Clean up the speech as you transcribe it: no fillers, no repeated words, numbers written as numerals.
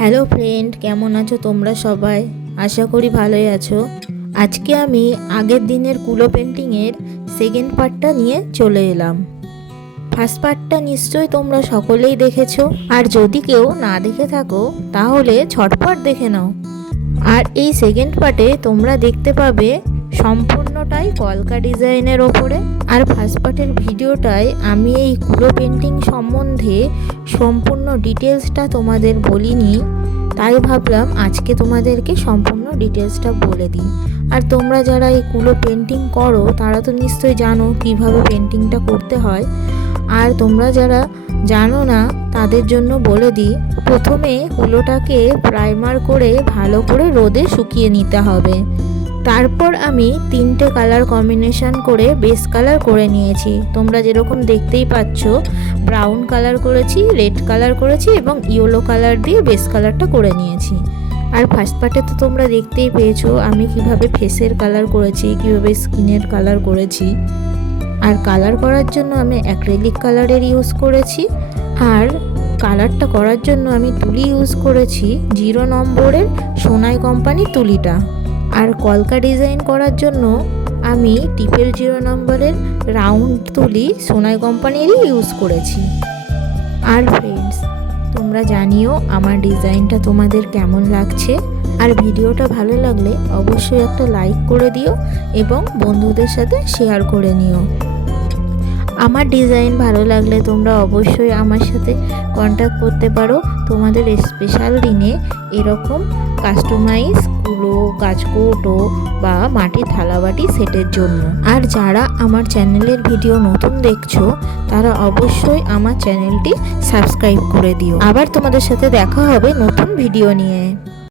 Hello friend, কেমন আছো তোমরা সবাই? আশা করি ভালোই আছো। আজকে আমি আগের দিনের কুলো পেন্টিংয়ের সেকেন্ড পার্টটা নিয়ে চলে এলাম। ফার্স্ট পার্টটা নিশ্চয়ই তোমরা সকলেই দেখেছো, আর যদি কেউ না দেখে থাকো তাহলে ঝটপট দেখে নাও। আর এই সেকেন্ড পার্টে তোমরা দেখতে পাবে সম্পূর্ণটাই কলকা ডিজাইনের ওপরে। আর ফার্স্ট পার্টের ভিডিওটায় আমি এই কুলো পেন্টিং সম্বন্ধে সম্পূর্ণ ডিটেলসটা তোমাদের বলিনি, তাই ভাবলাম আজকে তোমাদেরকে সম্পূর্ণ ডিটেলসটা বলে দিই। আর তোমরা যারা এই কুলো পেন্টিং করো তারা তো নিশ্চয়ই জানো কিভাবে পেন্টিংটা করতে হয়। আর তোমরা যারা জানো না তাদের জন্য বলে দিই, প্রথমে কুলোটাকে প্রাইমার করে ভালো করে রোদে শুকিয়ে নিতে হবে। তারপর আমি 3টে কালার কম্বিনেশন করে বেস কালার করে নিয়েছি। তোমরা যেরকম দেখতেই পাচ্ছ, ব্রাউন কালার করেছি, রেড কালার করেছি এবং ইয়েলো কালার দিয়ে বেস কালারটা করে নিয়েছি। আর ফার্স্ট পার্টে তো তোমরা দেখতেই পেয়েছো আমি কিভাবে ফেসের কালার করেছি, কিভাবে স্কিনের কালার করেছি। আর কালার করার জন্য আমি অ্যাক্রিলিক কালারের ইউজ করেছি। আর কালারটা করার জন্য আমি তুলি ইউজ করেছি 0 নম্বরের সোনাই কোম্পানির তুলিটা। আর কলকা ডিজাইন করার জন্য আমি 000 নম্বরের রাউন্ড তুলি সোনাই কোম্পানিরই ইউজ করেছি। আর ফ্রেন্ডস, তোমরা জানিও আমার ডিজাইনটা তোমাদের কেমন লাগছে। আর ভিডিওটা ভালো লাগলে অবশ্যই একটা লাইক করে দিও এবং বন্ধুদের সাথে শেয়ার করে নিও। আমার ডিজাইন ভালো লাগলে তোমরা অবশ্যই আমার সাথে কন্ট্যাক্ট করতে পারো তোমাদের স্পেশাল দিনে এরকম কাস্টমাইজ কুলো, কাঁচকৌটো বা মাটির থালাবাটি সেটের জন্য। আর যারা আমার চ্যানেলের ভিডিও নতুন দেখছো তারা অবশ্যই আমার চ্যানেলটি সাবস্ক্রাইব করে দিও। আবার তোমাদের সাথে দেখা হবে নতুন ভিডিও নিয়ে।